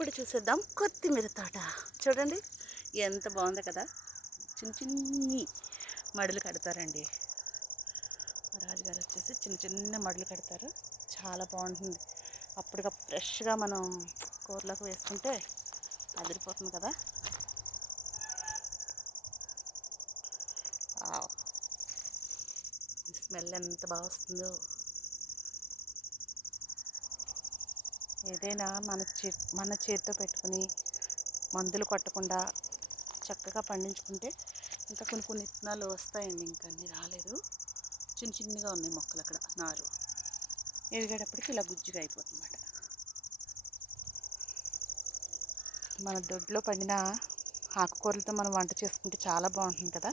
ఇప్పుడు చూసేద్దాం కొత్తిమీర తోట. చూడండి ఎంత బాగుందో కదా. చిన్న చిన్ని మడులు కడతారండి. రాజుగారు వచ్చేసి చిన్న చిన్న మడులు కడతారు. చాలా బాగుంటుంది. అప్పటికప్పుడు ఫ్రెష్గా మనం కూరలోకి వేసుకుంటే అదిరిపోతుంది కదా. స్మెల్ ఎంత బాగా వస్తుందో. ఏదైనా మన చేతితో పెట్టుకుని మందులు కొట్టకుండా చక్కగా పండించుకుంటే ఇంకా కొన్ని కొన్ని విత్తనాలు వస్తాయండి. ఇంకా అన్నీ రాలేదు, చిన్న చిన్నగా ఉన్నాయి మొక్కలు. అక్కడ నారు ఎదిగేటప్పటికి ఇలా గుజ్జుగా అయిపోతుంది అన్నమాట. మన దొడ్లో పండిన ఆకుకూరలతో మనం వంట చేసుకుంటే చాలా బాగుంటుంది కదా.